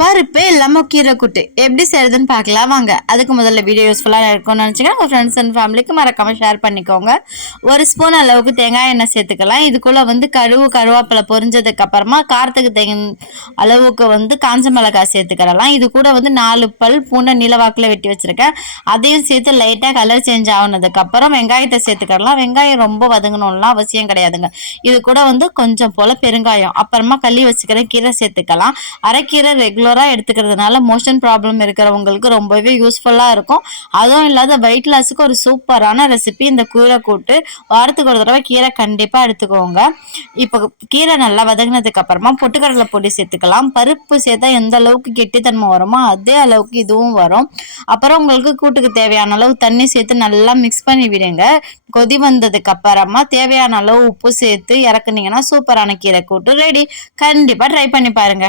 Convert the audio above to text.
பருப்பே இல்லாமல் கீரை கூட்டு எப்படி செய்யறதுன்னு பார்க்கலாம் வாங்க. அதுக்கு முதல்ல வீடியோ யூஸ்ஃபுல்லாக இருக்கும்னு நினச்சிங்கன்னா உங்கள் ஃப்ரெண்ட்ஸ் அண்ட் ஃபேமிலிக்கு மறக்காமல் ஷேர் பண்ணிக்கோங்க. 1 ஸ்பூன் அளவுக்கு தேங்காய் எண்ணெய் சேர்த்துக்கலாம். இதுக்குள்ளே கருவேப்பிலை பொரிஞ்சதுக்கு அப்புறமா காரத்துக்கு அளவுக்கு காஞ்ச மிளகாய் சேர்த்துக்கலாம். இது கூட 4 பல் பூண்டை நீளவாக்கில் வெட்டி வச்சுருக்கேன். அதையும் சேர்த்து லைட்டாக கலர் சேஞ்ச் ஆனதுக்கப்புறம் வெங்காயத்தை சேர்த்துக்கலாம். வெங்காயம் ரொம்ப வதங்கணும்லாம் அவசியம் கிடையாதுங்க. இது கூட கொஞ்சம் போல் பெருங்காயம், அப்புறமா கள்ளி வச்சுக்கிற கீரை சேர்த்துக்கலாம். அரைக்கீரை ரெகுலராக எடுத்துக்கிறதுனால மோஷன் ப்ராப்ளம் இருக்கிறவங்களுக்கு ரொம்பவே யூஸ்ஃபுல்லாக இருக்கும். அதுவும் இல்லாத வெயிட் லாஸுக்கு ஒரு சூப்பரான ரெசிபி இந்த கீரை கூட்டு. வாரத்துக்கு ஒரு தடவை கீரை கண்டிப்பாக எடுத்துக்கோங்க. இப்போ கீரை நல்லா வதங்கினதுக்கு அப்புறமா பொட்டுக்கடலை பொடி சேர்த்துக்கலாம். பருப்பு சேர்த்தா எந்த அளவுக்கு கெட்டித்தன்மை வருமோ அதே அளவுக்கு இதுவும் வரும். அப்புறம் உங்களுக்கு கூட்டுக்கு தேவையான அளவு தண்ணி சேர்த்து நல்லா மிக்ஸ் பண்ணி விடுங்க. கொதி வந்ததுக்கு அப்புறமா தேவையான அளவு உப்பு சேர்த்து இறக்குனீங்கன்னா சூப்பரான கீரை கூட்டு ரெடி. கண்டிப்பாக ட்ரை பண்ணி பாருங்க.